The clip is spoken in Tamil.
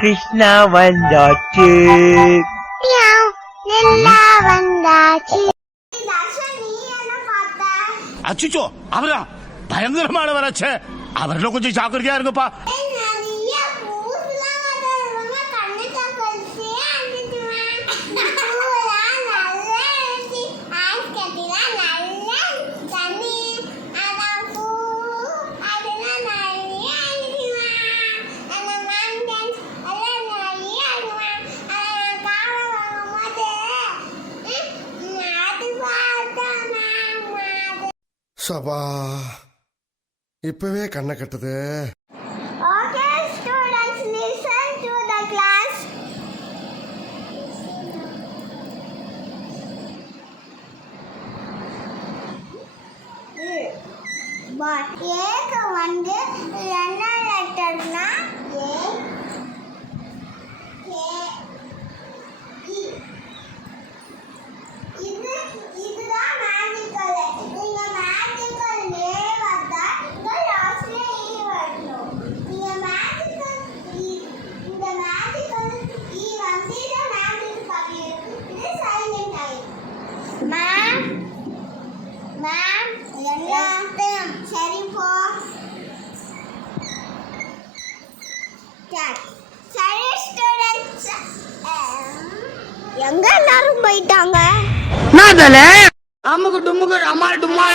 கிருஷ்ணா வந்தாச்சு. அச்சுச்சோ அவரா பயங்கரமானவராச்சே. அவரெல்லாம் கொஞ்சம் ஜாக்கிரதையா இருங்கப்பா. சபா இப்பவே கண்ணை கட்டுது. Okay, students, listen to the class. But ஏக்கு வந்து என்ன லெட்டர்னா ஏ கே இதுதான் மேஜிக்கல். நீங்க மேஜிக்கல் ஏ வந்தா இந்த லாஸ்ட்ல ஈ வரணும். நீங்க மேஜிக்கல் இந்த மேஜிக்கல் ஈ வந்து இந்த மேஜிக் காப்பி இது சைலண்ட் ஆயிடும். மேம் எல்லாத்தையும் சரி போ. சரி ஸ்டூடண்ட்ஸ், எங்க எல்லாரும் போயிட்டாங்க? அம்முக்கு டும்முக்கு அம்மா டும்மா